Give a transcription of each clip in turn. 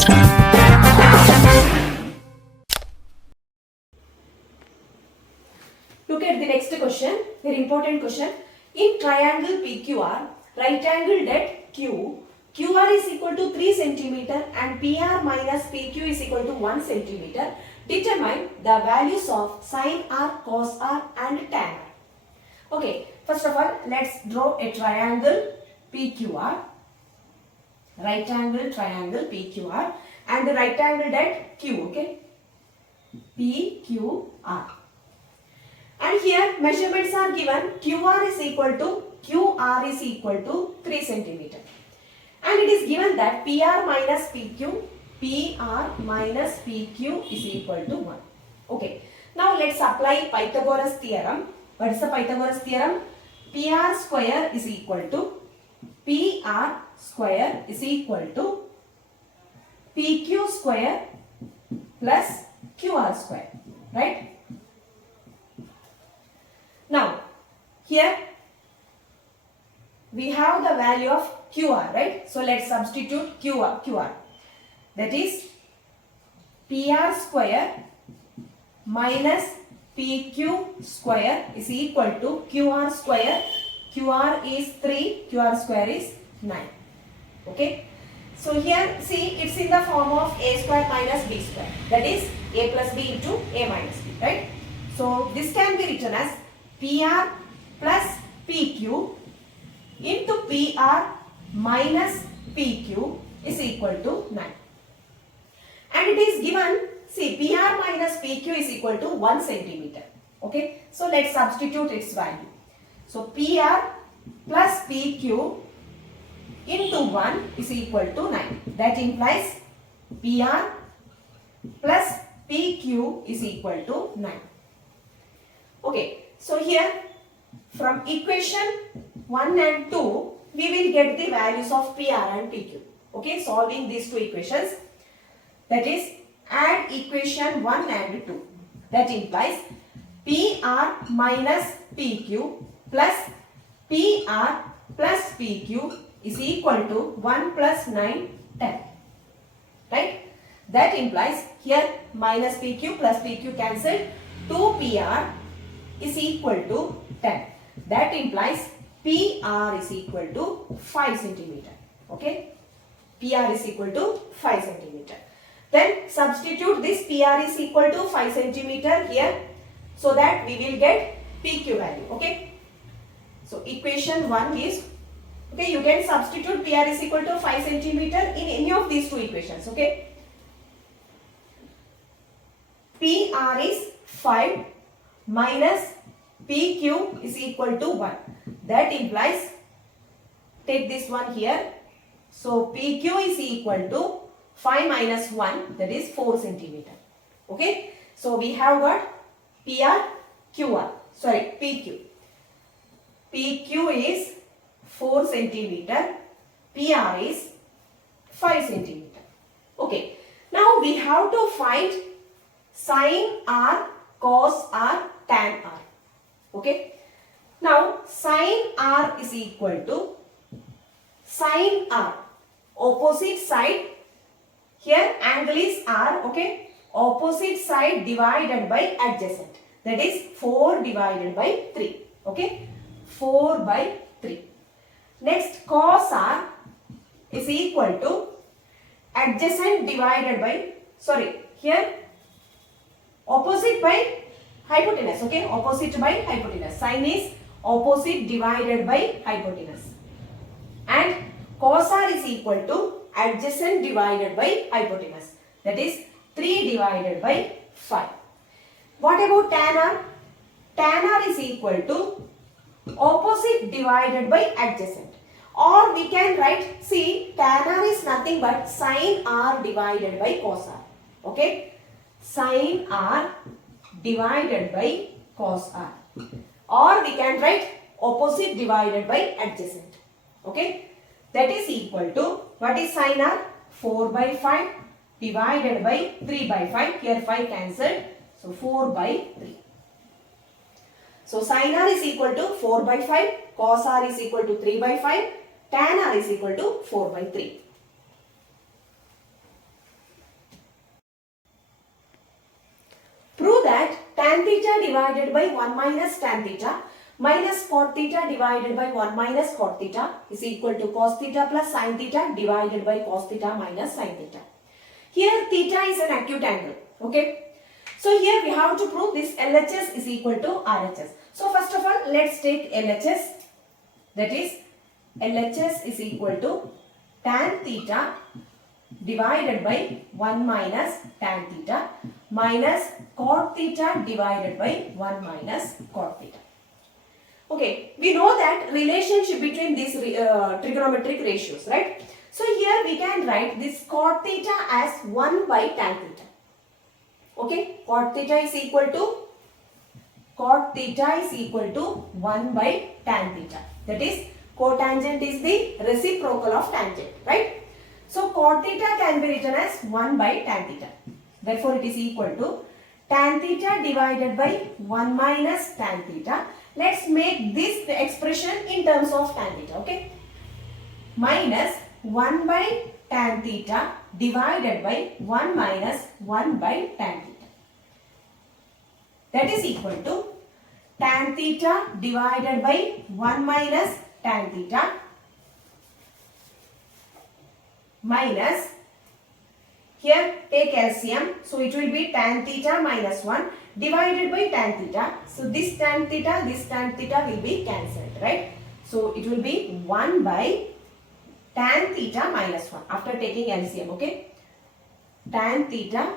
Look at the next question, very important question. In triangle PQR, right angled at Q, QR is equal to 3 cm and PR minus PQ is equal to 1 cm. Determine the values of sin R, cos R and tan R. Okay, first of all, let's draw a triangle PQR. Right angle triangle PQR and the right angled at Q, okay? PQR. And here measurements are given. QR is equal to 3 cm. And it is given that PR minus PQ is equal to 1. Okay. Now let's apply Pythagoras theorem. What is the Pythagoras theorem? PR square is equal to PR square is equal to PQ square plus QR square. Right? Now, here we have the value of QR, right? So, let's substitute QR. That is PR square minus PQ square is equal to QR square. QR is 3, QR square is 9. Okay. So, here see it's in the form of A square minus B square. That is A plus B into A minus B, right? So, this can be written as PR plus PQ into PR minus PQ is equal to 9. And it is given, see PR minus PQ is equal to 1 cm. Okay. So, let's substitute its value. So, PR plus PQ into 1 is equal to 9. That implies PR plus PQ is equal to 9. Okay. So, here from equation 1 and 2, we will get the values of PR and PQ. Okay, solving these two equations. That is, add equation 1 and 2. That implies PR minus PQ plus PR plus PQ is equal to 1 plus 9, 10. Right? That implies here minus PQ plus PQ cancelled, 2 PR is equal to 10. That implies PR is equal to 5 cm. Okay. PR is equal to 5 cm. Then substitute this PR is equal to 5 cm here so that we will get PQ value. Okay. So equation 1 gives, okay, you can substitute PR is equal to 5 cm in any of these two equations. Okay. PR is 5 minus PQ is equal to 1. That implies, take this one here. So, PQ is equal to 5 minus 1, that is 4 cm. Okay. So, we have got PQ. PQ is 4 cm. PR is 5 cm. Okay. Now, we have to find sin R, cos R, tan R. Okay. Now, sin R is equal to sin R. Opposite side, here angle is R. Okay. Opposite side divided by adjacent. That is 4 divided by 3. Okay. 4 by 3. Next, cos R is equal to adjacent divided by, here opposite by hypotenuse. Okay, opposite by hypotenuse. Sin is opposite divided by hypotenuse. And cos R is equal to adjacent divided by hypotenuse. That is 3 divided by 5. What about tan R? Tan R is equal to opposite divided by adjacent. Or we can write, see, tan R is nothing but sin R divided by cos R. Okay, sin R divided by cos R. Or we can write opposite divided by adjacent. Okay, that is equal to, what is sin R? 4 by 5 divided by 3 by 5. Here 5 cancelled. So 4 by 3. So sin R is equal to 4 by 5. Cos R is equal to 3 by 5. Tan R is equal to 4 by 3. Prove that tan theta divided by 1 minus tan theta minus cot theta divided by 1 minus cot theta is equal to cos theta plus sin theta divided by cos theta minus sin theta. Here theta is an acute angle. Okay. So here we have to prove this LHS is equal to RHS. So first of all, let's take LHS. That is LHS is equal to tan theta divided by 1 minus tan theta minus cot theta divided by 1 minus cot theta. Okay, we know that relationship between these trigonometric ratios, right? So here we can write this cot theta as 1 by tan theta. Okay, cot theta is equal to 1 by tan theta. That is, cotangent is the reciprocal of tangent, right? So cot theta can be written as 1 by tan theta. Therefore, it is equal to tan theta divided by 1 minus tan theta. Let's make this the expression in terms of tan theta, okay? Minus 1 by tan theta divided by 1 minus 1 by tan theta. That is equal to tan theta divided by 1 minus tan theta minus, here take LCM, so it will be tan theta minus 1 divided by tan theta. So this tan theta will be cancelled, right? So it will be 1 by tan theta minus 1 after taking LCM, okay? Tan theta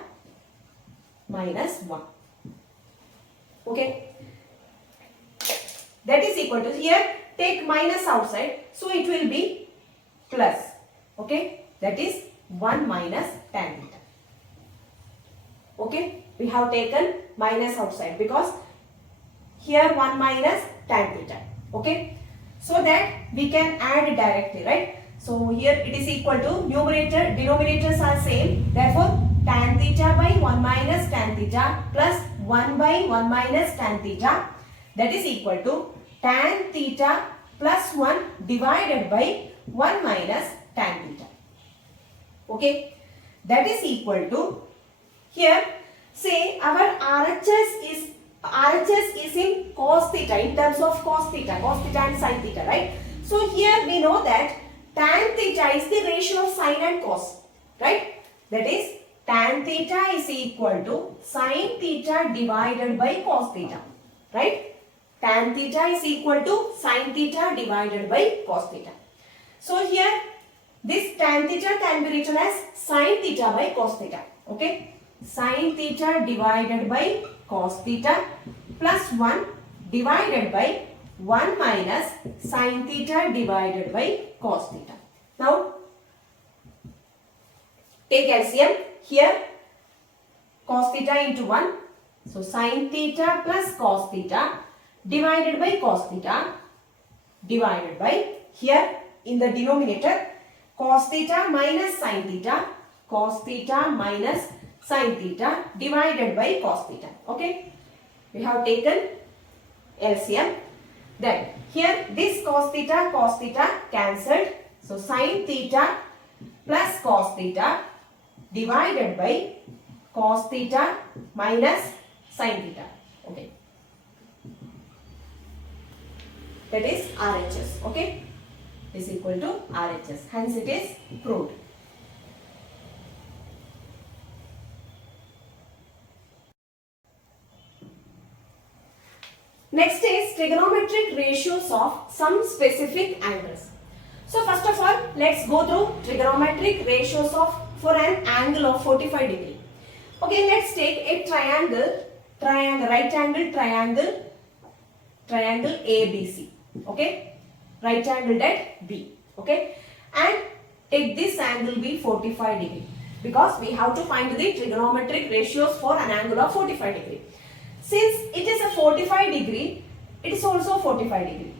minus 1. Okay? That is equal to, here take minus outside, so it will be plus, okay? That is 1 minus tan theta. Okay? We have taken minus outside because here 1 minus tan theta. Okay? So that we can add directly, right? So here it is equal to numerator, denominators are same. Therefore, tan theta by 1 minus tan theta plus 1 by 1 minus tan theta, that is equal to tan theta plus 1 divided by 1 minus tan theta. Okay, that is equal to, here say our RHS is in cos theta, in terms of cos theta and sin theta, right? So here we know that tan theta is the ratio of sin and cos, right? That is, tan theta is equal to sin theta divided by cos theta, right? Tan theta is equal to sin theta divided by cos theta. So here this tan theta can be written as sin theta by cos theta. Okay? Sin theta divided by cos theta plus 1 divided by 1 minus sin theta divided by cos theta. Now, take LCM. Here, cos theta into 1. So, sin theta plus cos theta divided by cos theta divided by, here in the denominator, cos theta minus sin theta minus sin theta divided by cos theta. Okay, we have taken LCM. Then here this cos theta cancelled. So sin theta plus cos theta divided by cos theta minus sin theta. Okay, that is RHS. Okay, is equal to RHS. Hence it is proved. Next is trigonometric ratios of some specific angles. So first of all, let's go through trigonometric ratios for an angle of 45 degree. Okay, let's take a triangle, right angle triangle ABC. Okay, right angled at B. Okay, and take this angle be 45 degree because we have to find the trigonometric ratios for an angle of 45 degree. Since it is a 45 degree, it is also 45 degree,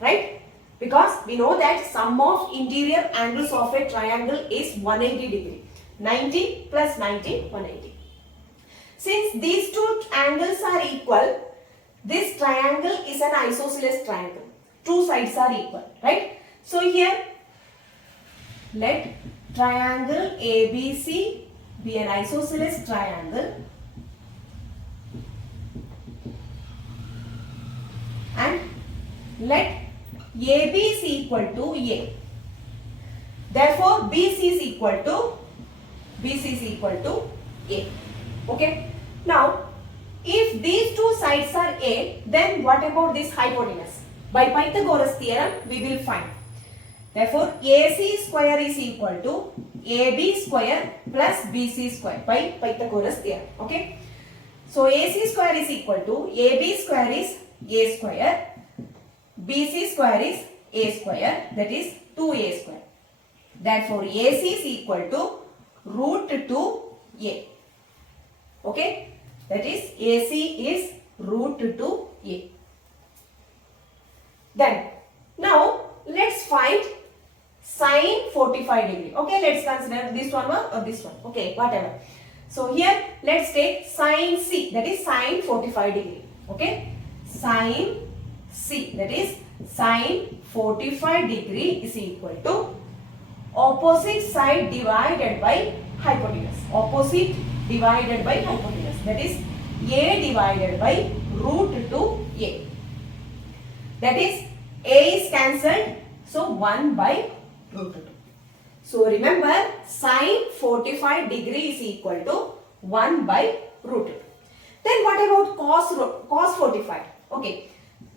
right? Because we know that sum of interior angles of a triangle is 180 degree. 90 plus 90, 180. Since these two angles are equal, this triangle is an isosceles triangle. Two sides are equal, right? So here, let triangle ABC be an isosceles triangle AB is equal to A. Therefore, BC is equal to A. Okay. Now, if these two sides are A, then what about this hypotenuse? By Pythagoras theorem, we will find. Therefore, AC square is equal to AB square plus BC square by Pythagoras theorem. Okay. So, AC square is equal to AB square is A square, BC square is A square, that is 2A square. Therefore, AC is equal to root 2A. Okay. That is AC is root 2A. Then, now let's find sine 45 degree. Okay, let's consider this one or this one. Okay, whatever. So here let's take sine C, that is sine 45 degree. Okay, sine C, that is sine 45 degree is equal to opposite side divided by hypotenuse. Opposite divided by hypotenuse, that is A divided by root 2A. That is A is cancelled, so 1 by root 2. So remember, sine 45 degree is equal to 1 by root 2. Then what about cos 45? Okay,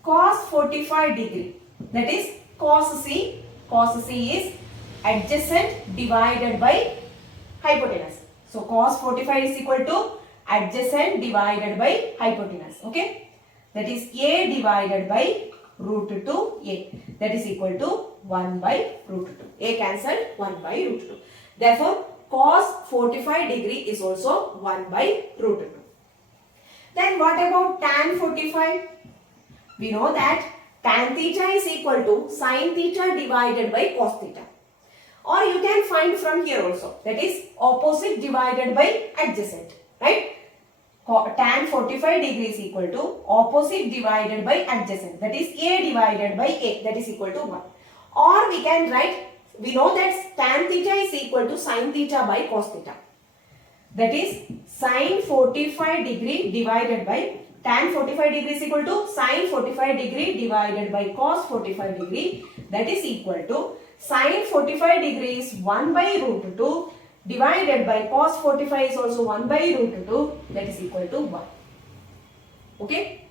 cos 45 degree, that is cos C. Cos C is adjacent divided by hypotenuse. So cos 45 is equal to adjacent divided by hypotenuse. Okay, that is A divided by root 2A, that is equal to 1 by root 2. A cancelled, 1 by root 2. Therefore, cos 45 degree is also 1 by root 2. Then what about tan 45? We know that tan theta is equal to sin theta divided by cos theta. Or you can find from here also, that is opposite divided by adjacent, right? Tan 45 degree is equal to opposite divided by adjacent, that is A divided by A, that is equal to 1. Or we can write, we know that tan theta is equal to sin theta by cos theta. That is sin 45 degree divided by tan 45 degree is equal to sin 45 degree divided by cos 45 degree, that is equal to sin 45 degree is 1 by root 2 divided by cos 45 is also 1 by root 2, that is equal to 1. Okay.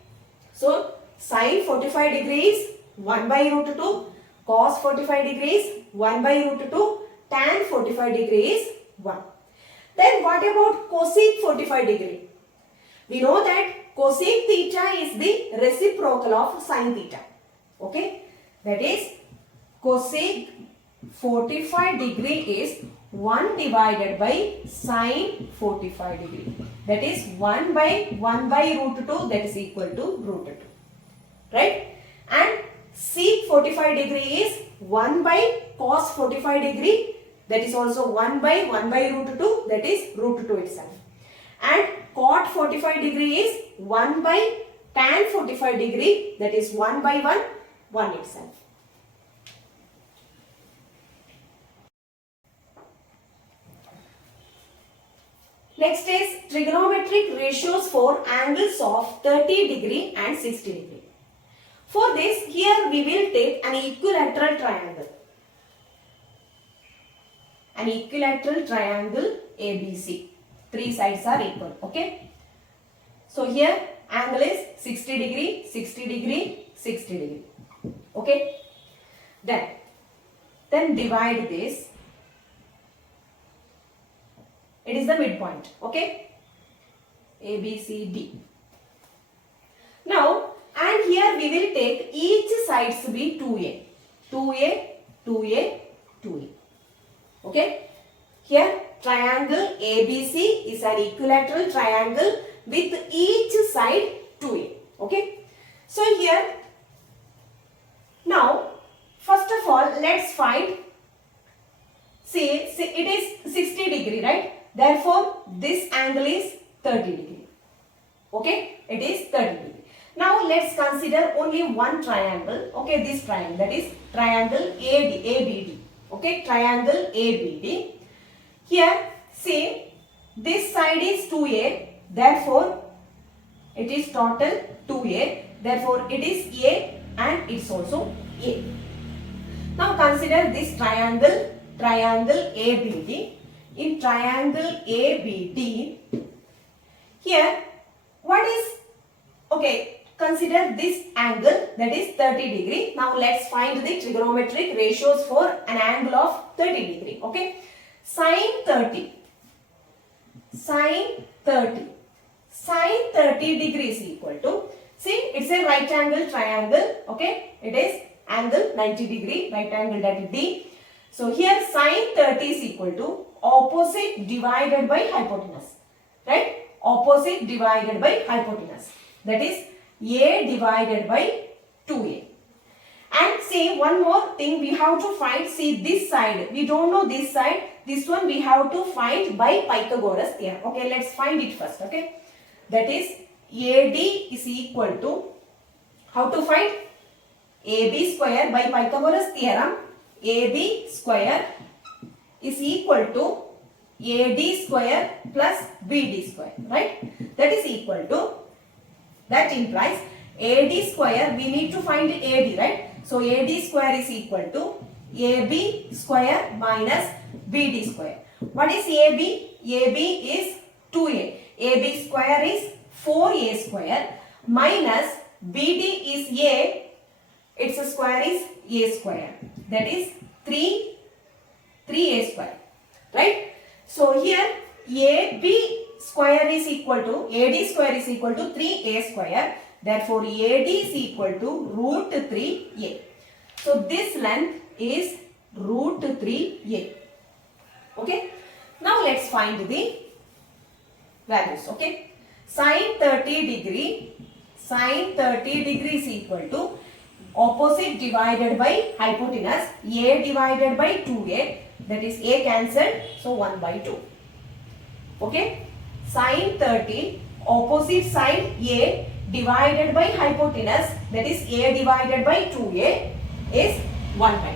So, sin 45 degrees 1 by root 2, cos 45 degrees 1 by root 2, tan 45 degrees 1. Then what about cosec 45 degree? We know that cosec theta is the reciprocal of sin theta. Okay. That is cosec 45 degree is 1 divided by sin 45 degree. That is 1 by root 2, that is equal to root 2. Right? And sec 45 degree is 1 by cos 45 degree, that is also 1 by root 2, that is root 2 itself. And cot 45 degree is 1 by tan 45 degree, that is 1 by 1 itself. Next is trigonometric ratios for angles of 30 degree and 60 degree. For this, here we will take an equilateral triangle. An equilateral triangle ABC. Three sides are equal. Okay. So here angle is 60 degree, 60 degree, 60 degree. Okay. Then divide this. It is the midpoint. Okay. A, B, C, D. Now, and here we will take each sides to be 2A. 2A, 2A, 2A. Okay. Here triangle ABC is an equilateral triangle with each side 2A. Okay. So here, now, first of all, let's find, see it is 60 degree, right? Therefore, this angle is 30 degree. Okay, it is 30 degree. Now, let's consider only one triangle. Okay, this triangle, that is triangle ABD. Okay, triangle ABD. Here, see, this side is 2A. Therefore, it is total 2A. Therefore, it is A and it's also A. consider this triangle ABD. In triangle ABD, here what is, okay, consider this angle, that is 30 degree. Now let's find the trigonometric ratios for an angle of 30 degree. Okay, sine 30 degrees equal to, see, it's a right angle triangle. Okay, it is angle 90 degree, right angle, that is D. So here sine 30 is equal to opposite divided by hypotenuse, right? Opposite divided by hypotenuse, that is A divided by 2A. And see, one more thing we have to find, see this side, we don't know this side, this one we have to find by Pythagoras theorem. Okay, let's find it first. Okay, that is AD is equal to, how to find? AB square by Pythagoras theorem, AB square is equal to AD square plus BD square, right? That is equal to, that implies AD square, we need to find AD, right? So AD square is equal to AB square minus BD square. What is AB? AB is 2A. AB square is 4A square minus BD is A, its square is A square, that is 3A square, right? So here AB square is equal to, AD square is equal to 3A square. Therefore, AD is equal to root 3A. So this length is root 3A. Okay. Now let's find the values. Okay. Sine 30 degree is equal to opposite divided by hypotenuse, A divided by 2A, that is A cancelled, so 1 by 2. Okay. Sine 30, opposite side A divided by hypotenuse, that is A divided by 2A, is 1 by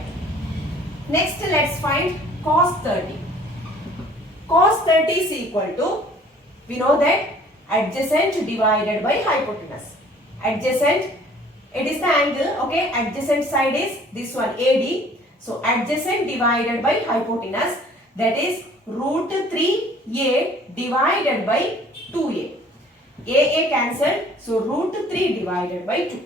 2. Next let's find cos 30. Cos 30 is equal to, we know that adjacent divided by hypotenuse. Adjacent, it is the angle, okay, adjacent side is this one AD. So adjacent divided by hypotenuse, that is root 3A divided by 2A. A cancelled, so root 3 divided by 2.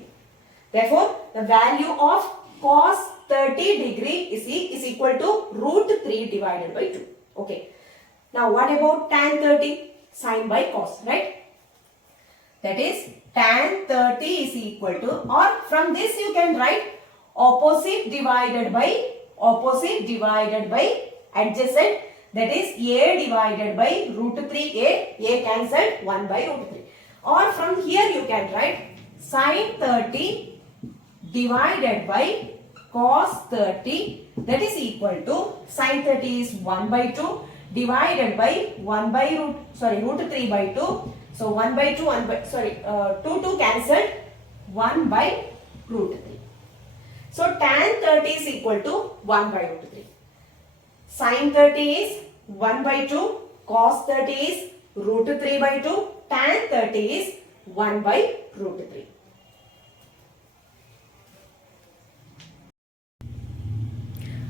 Therefore, the value of cos 30 degree is equal to root 3 divided by 2. Okay. Now what about tan 30? Sine by cos, right? That is tan 30 is equal to, or from this you can write opposite divided by adjacent, that is A divided by root 3A, A cancelled, 1 by root 3. Or from here you can write sine 30 divided by cos 30, that is equal to, sine 30 is 1 by 2 divided by 1 by root 3 by 2. So 1 by 2, 2 cancelled, 1 by root 3. So tan 30 is equal to 1 by root 3. Sin 30 is 1 by 2, cos 30 is root 3 by 2, tan 30 is 1 by root 3.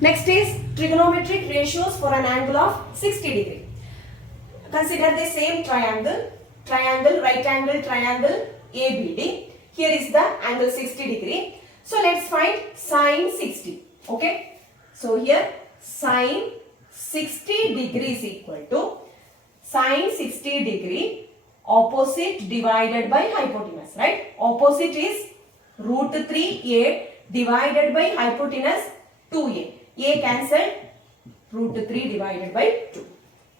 Next is trigonometric ratios for an angle of 60 degree. Consider the same triangle, right angle triangle ABD. Here is the angle 60 degree. So let's find sine 60. Okay. So here sine 60 degree is equal to sine 60 degree opposite divided by hypotenuse, right? Opposite is root 3a divided by hypotenuse 2a. A cancelled, root 3 divided by 2.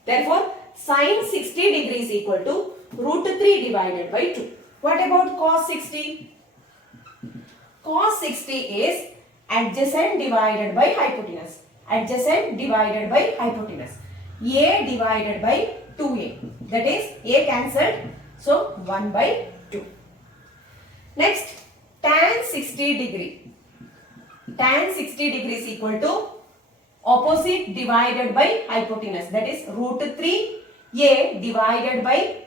Therefore, sine 60 degree is equal to root 3 divided by 2. What about cos 60? Cos 60 is adjacent divided by hypotenuse. Adjacent divided by hypotenuse. A divided by 2a. That is a cancelled. So 1 by 2. Next, tan 60 degree. Tan 60 degree is equal to opposite divided by hypotenuse. That is root 3a divided by,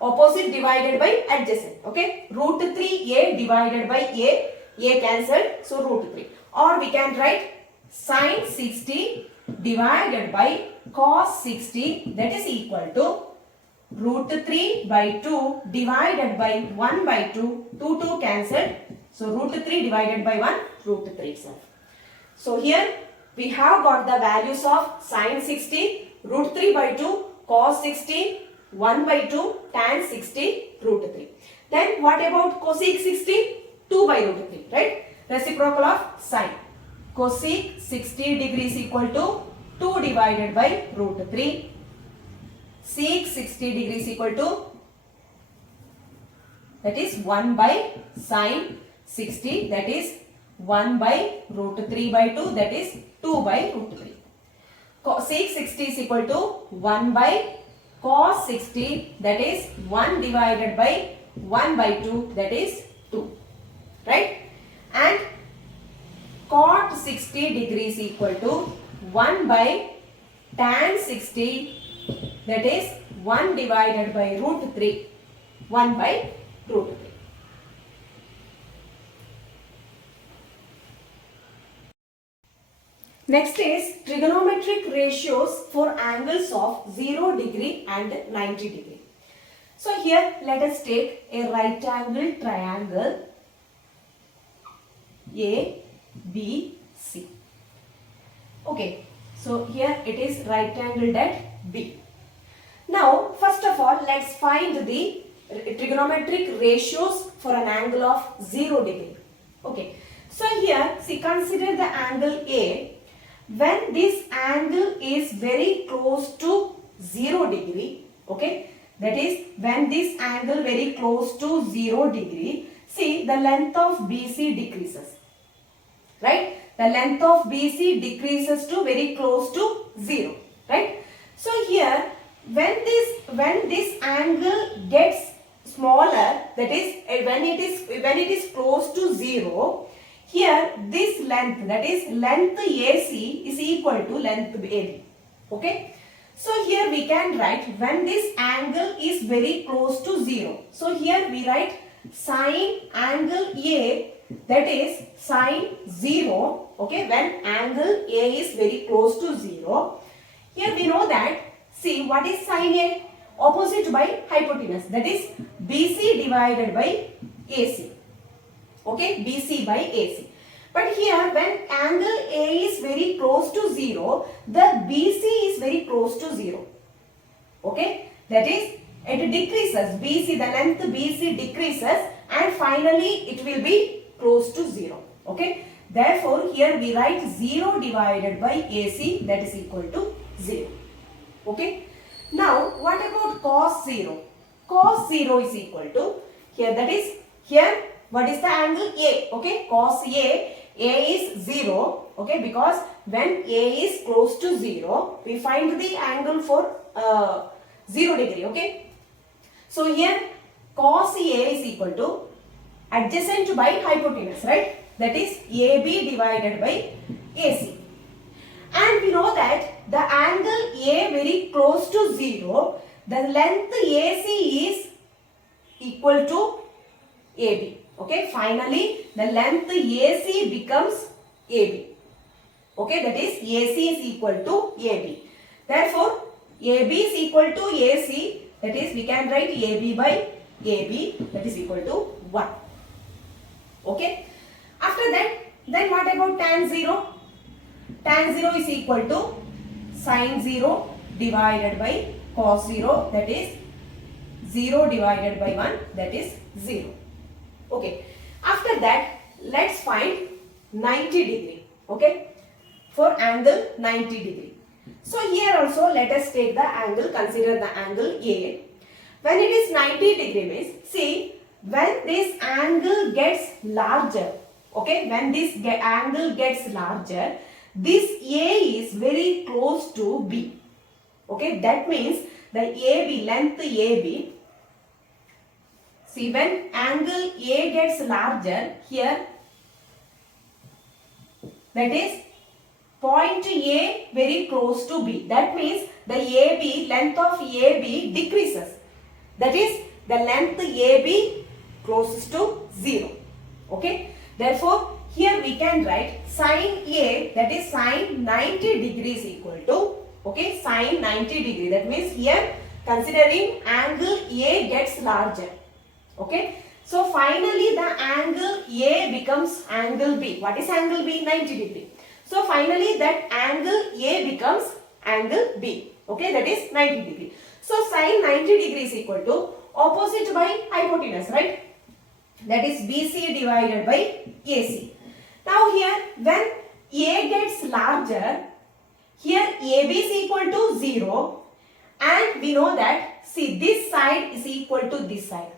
opposite divided by adjacent. Okay. Root 3a divided by a cancelled. So root 3. Or we can write Sin 60 divided by cos 60, that is equal to root 3 by 2 divided by 1 by 2. 2 cancelled. So root 3 divided by 1, root 3 itself. So here we have got the values of sin 60, root 3 by 2, cos 60, 1 by 2, tan 60, root 3. Then what about cosec 60? 2 by root 3, right? Reciprocal of sin. Cosec 60 degrees equal to 2 divided by root 3. Sec 60 degrees equal to, that is 1 by sin 60, that is 1 by root 3 by 2, that is 2 by root 3. Sec 60 is equal to 1 by cos 60, that is 1 divided by 1 by 2, that is 2. Right? And cot 60 degrees equal to 1 by tan 60, that is 1 divided by root 3. 1 by root 3. Next is trigonometric ratios for angles of 0 degree and 90 degree. So here let us take a right angle triangle A, B, C. Okay, so here it is right angled at B. Now first of all let's find the trigonometric ratios for an angle of 0 degree. Okay, so here see, consider the angle A. When this angle is very close to 0 degree, okay, that is when this angle very close to 0 degree, see the length of BC decreases, right? The length of BC decreases to very close to 0, right? So here when this angle gets smaller, that is when it is close to 0, here this length, that is length AC is equal to length AB. Okay. So here we can write when this angle is very close to 0. So here we write sine angle A, that is sine 0. Okay. When angle A is very close to 0. Here we know that, see what is sine A? Opposite by hypotenuse, that is BC divided by AC. Okay, BC by AC. But here when angle A is very close to 0, the BC is very close to 0. Okay, that is it decreases, BC, the length BC decreases and finally it will be close to 0. Okay, therefore here we write 0 divided by AC, that is equal to 0. Okay, now what about cos 0? Cos 0 is equal to, here that is, here what is the angle A? Okay, cos A is 0. Okay, because when A is close to 0, we find the angle for 0 degree. Okay, so here cos A is equal to adjacent by hypotenuse, right? That is AB divided by AC. And we know that the angle A very close to 0, the length AC is equal to AB. Okay, finally the length AC becomes AB. Okay, that is AC is equal to AB. Therefore, AB is equal to AC, that is we can write AB by AB, that is equal to 1. Okay, after that, then what about tan 0? Tan 0 is equal to sin 0 divided by cos 0, that is 0 divided by 1, that is 0. Okay, after that let's find 90 degree. Okay, for angle 90 degree. So here also let us take the angle, consider the angle A. When it is 90 degree means, see when this angle gets larger, okay, when this angle gets larger, this A is very close to B. Okay, that means the AB, length AB, see when angle A gets larger, here that is point A very close to B. That means the AB, length of AB decreases. That is the length AB closes to 0. Okay. Therefore, here we can write sine A, that is sine 90 degrees equal to, okay, sine 90 degree. That means here considering angle A gets larger. Okay. So finally the angle A becomes angle B. What is angle B? 90 degree. So finally that angle A becomes angle B. Okay, that is 90 degree. So sine 90 degree is equal to opposite by hypotenuse, right? That is BC divided by AC. Now here when A gets larger, here AB is equal to 0 and we know that, see, this side is equal to this side.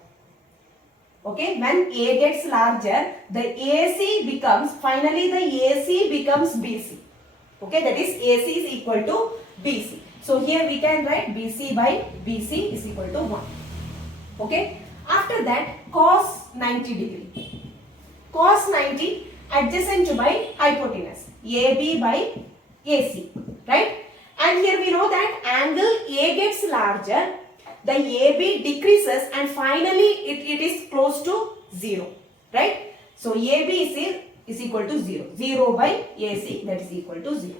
Okay, when A gets larger, the AC becomes, finally the AC becomes BC. Okay, that is AC is equal to BC. So here we can write BC by BC is equal to 1. Okay, after that cos 90 degree. Cos 90 adjacent by hypotenuse, AB by AC, right? And here we know that angle A gets larger, the AB decreases and finally it is close to 0, right? So AB is equal to 0. 0 by AC, that is equal to 0.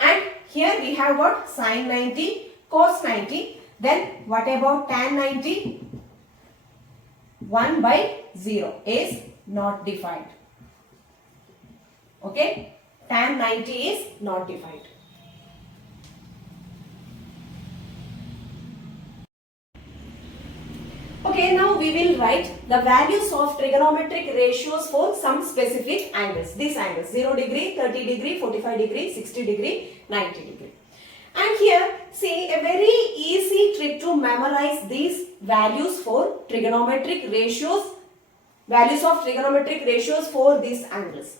And here we have got sine 90, cos 90. Then what about tan 90? 1 by 0 is not defined. Okay, tan 90 is not defined. Okay, now we will write the values of trigonometric ratios for some specific angles. These angles 0 degree, 30 degree, 45 degree, 60 degree, 90 degree. And here see a very easy trick to memorize these values for trigonometric ratios, values of trigonometric ratios for these angles.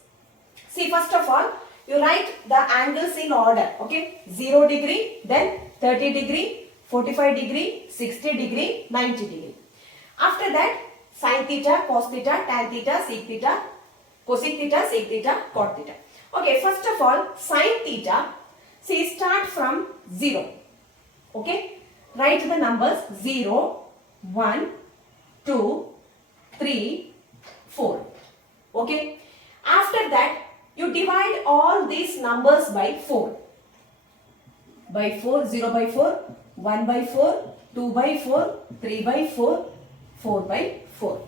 See, first of all, you write the angles in order. Okay, 0 degree, then 30 degree, 45 degree, 60 degree, 90 degree. After that, sin theta, cos theta, tan theta, sec theta, cosec theta, sec theta, cot theta. Okay, first of all, sin theta, see, start from 0. Okay, write the numbers 0, 1, 2, 3, 4. Okay, after that, you divide all these numbers by 4. By 4, 0 by 4, 1 by 4, 2 by 4, 3 by 4, 4 by 4.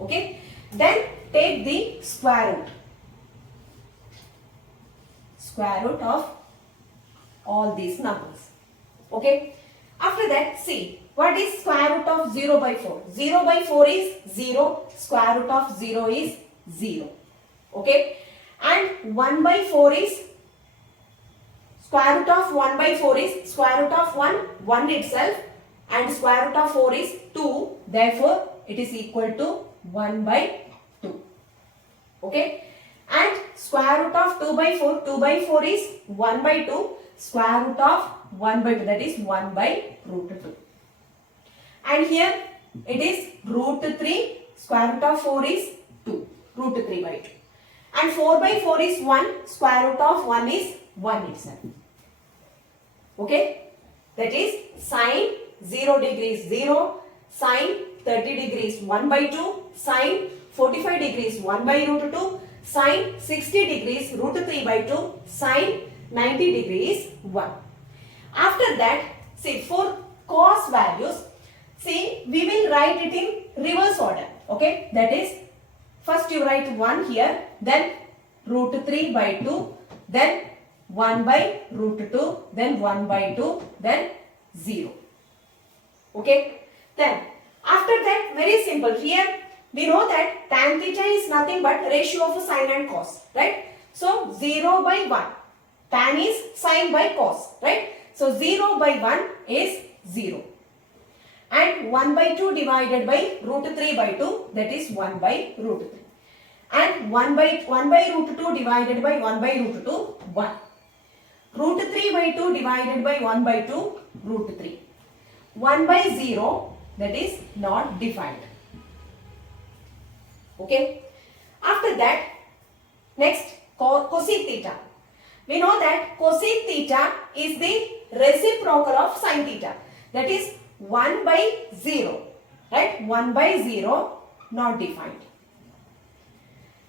Okay. Then take the square root. Square root of all these numbers. Okay. After that, see, what is square root of 0 by 4? 0 by 4 is 0. Square root of 0 is 0. Okay. And 1 by 4 is, square root of 1 by 4 is square root of 1 itself, and square root of 4 is 2. Therefore, it is equal to 1 by 2. Okay. And square root of 2 by 4 is 1 by 2. Square root of 1 by 2, that is 1 by root 2. And here it is root 3. Square root of 4 is 2. Root 3 by 2. And 4 by 4 is 1. Square root of 1 is 1 itself. Okay. That is sine 0 degrees 0, sine 30 degrees 1 by 2, sine 45 degrees 1 by root 2, sine 60 degrees root 3 by 2, sine 90 degrees 1. After that, see, for cos values, see, we will write it in reverse order. Okay, that is, first you write 1 here, then root 3 by 2, then 1 by root 2, then 1 by 2, then 0. Okay, then after that, very simple. Here we know that tan theta is nothing but ratio of sine and cos, right? So 0 by 1, tan is sine by cos, right? So 0 by 1 is 0. And 1 by 2 divided by root 3 by 2, that is 1 by root 3. And 1 by root 2 divided by 1 by root 2, 1. Root 3 by 2 divided by 1 by 2, root 3. 1 by 0, that is not defined. Okay. After that, next, cosec theta. We know that cosec theta is the reciprocal of sin theta. That is 1 by 0. Right? 1 by 0, not defined.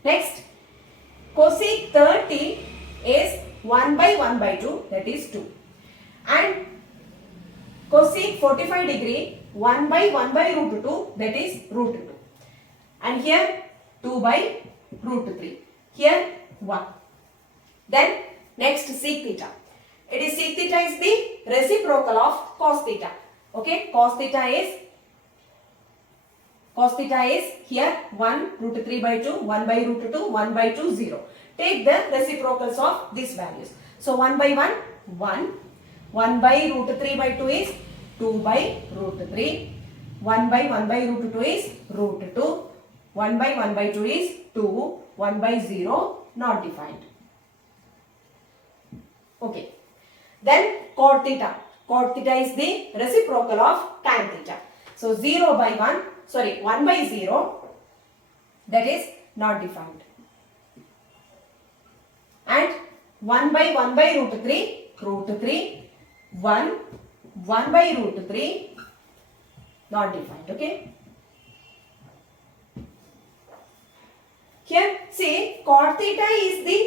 Next, cosec 30 is 1 by 1 by 2, that is 2. And cosec 45 degree 1 by 1 by root 2, that is root 2. And here 2 by root 3. Here 1. Then next sec theta. It is sec theta is the reciprocal of cos theta. Okay, cos theta is here 1 root 3 by 2, 1 by root 2, 1 by 2, 0. Take the reciprocals of these values. So 1 by 1, 1. 1 by root 3 by 2 is 2 by root 3. 1 by 1 by root 2 is root 2. 1 by 1 by 2 is 2. 1 by 0 not defined. Okay. Then cot theta. Cot theta is the reciprocal of tan theta. So 0 by 1, sorry 1 by 0, that is not defined. And 1 by 1 by root 3, 1, 1 by root 3, not defined. Okay. Here see cot theta is the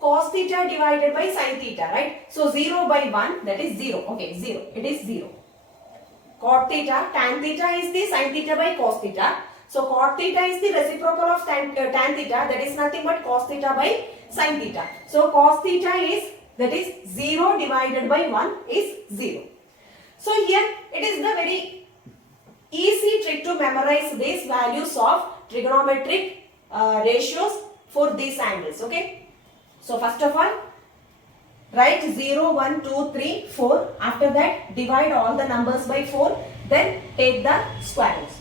cos theta divided by sin theta, right? So 0 by 1, that is 0. Okay, 0. It is 0. Cot theta, tan theta is the sin theta by cos theta. So cot theta is the reciprocal of tan theta, that is nothing but cos theta by sin theta. So cos theta is, that is 0 divided by 1 is 0. So here it is the very easy trick to memorize these values of trigonometric ratios for these angles. Okay. So first of all, write 0, 1, 2, 3, 4. After that, divide all the numbers by 4. Then take the square roots.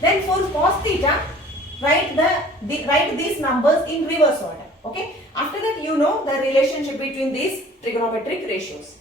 Then for cos theta, write these numbers in reverse order. Okay. After that, you know the relationship between these trigonometric ratios.